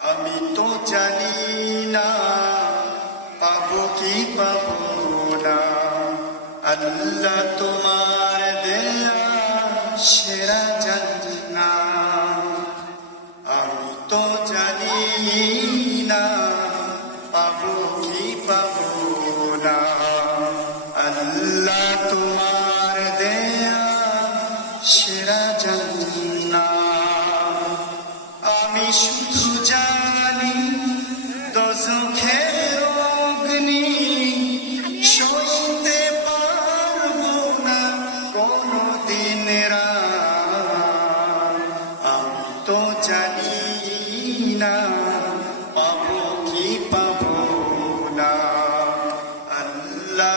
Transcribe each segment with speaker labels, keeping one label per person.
Speaker 1: আমি তো জানি না পাবো কি পাবো না। আল্লাহ তোমার দেয়া সেরা পাবো কি পাবো না। আল্লাহ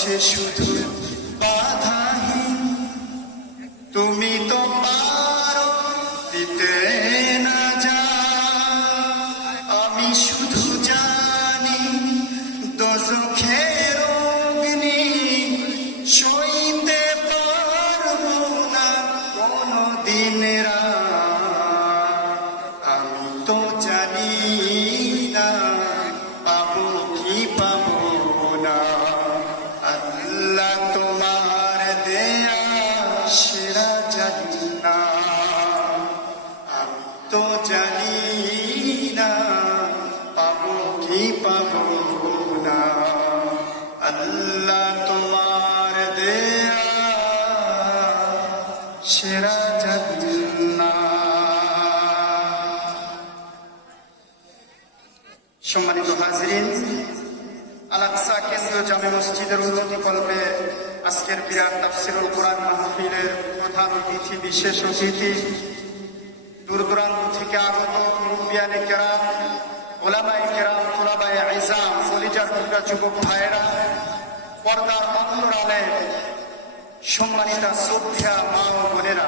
Speaker 1: বাড়ছে শুধু বাধাহীন। তুমি কি আল্লাহ তোমার দেয়া সেরা সম্মানিত হাজরিন আলাকসা কেন্দ্রীয় জামে মসজিদের উন্নতি কল্পে আজকের বিরাট তাফসিরুল কোরআন মাহফিলের প্রধান অতিথি, বিশেষ অতিথি দূর দূরান্ত থেকে আগত মুরব্বিয়ানি কেরাম ওলামাই কেরাম তোলাবাই আইজাম, কলিজার টুকরা যুবক ভাইয়েরা, পর্দার অন্তরালে সম্মানিতা শ্রদ্ধা মা ও বোনেরা।